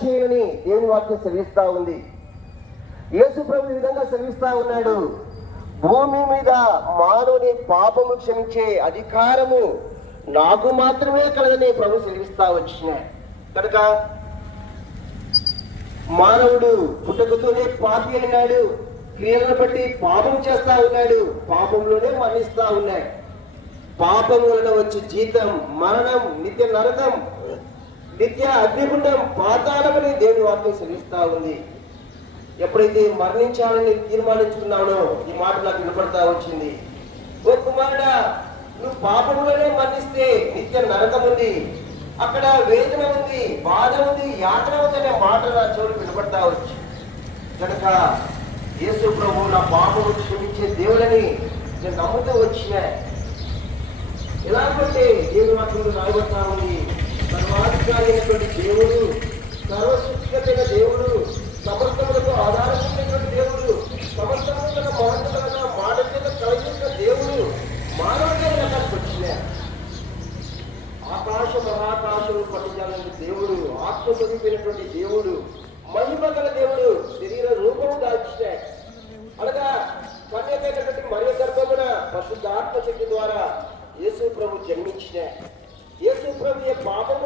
చేయని దేవుని వాక్యం సెలవిస్తా ఉంది. యేసు ప్రభు ఈ విధంగా సెలవిస్తా ఉన్నాడు, భూమి మీద మానవుని పాపము క్షమించే అధికారము నాకు మాత్రమే కలదని ప్రభు సెలవిస్తా వచ్చిన కనుక మానవుడు పుట్టుకతోనే పాపి అన్నాడు, క్రియలను బట్టి పాపం చేస్తా ఉన్నాడు, పాపంలోనే మరణిస్తా ఉన్నాడు. పాపం వలన వచ్చే జీతం మరణం, నిత్య నరకం, నిత్య అగ్నిగుండం, పాతాళమని దేవుని వాక్యం సెలవిస్తా ఉంది. ఎప్పుడైతే మరణించాలని తీర్మానించుకున్నానో ఈ మాట నాకు వినపడతా వచ్చింది. ఓ కుమారుడా, నువ్వు పాపంలోనే మరణిస్తే నిత్య నరకం ఉంది, అక్కడ వేదన ఉంది, బాధ ఉంది, యాతన ఉంది అనే మాట నా చెవులు వినపడతా వచ్చి కనుక యేసు ప్రభు నా పాపము క్షమించే దేవుడని నేను నమ్ముతూ వచ్చిన. ఎలాగంటే దేవుని వాక్యంలో రాయబడతా ఉంది, సర్వాధికారి అయినటువంటి దేవుడు, సర్వసృష్టికైన దేవుడు, సమస్తములకు ఆధారమైనటువంటి దేవుడు, సమస్తముల మహత్తులైన మాట చేత కలిగించిన దేవుడు మానవుడిగా రకానికి వచ్చిన. ఆకాశ మహాకాశము పట్టించాలని దేవుడు, ఆత్మ చదివినటువంటి దేవుడు, మహిమ గల దేవుడు శరీర రూపము దాల్చిన. అనగా కన్యకైనటువంటి మరియ గర్భమున పరిశుద్ధ ఆత్మశక్తి ద్వారా యేసు ప్రభు జన్మించిన. యేసు ప్రభు పాపము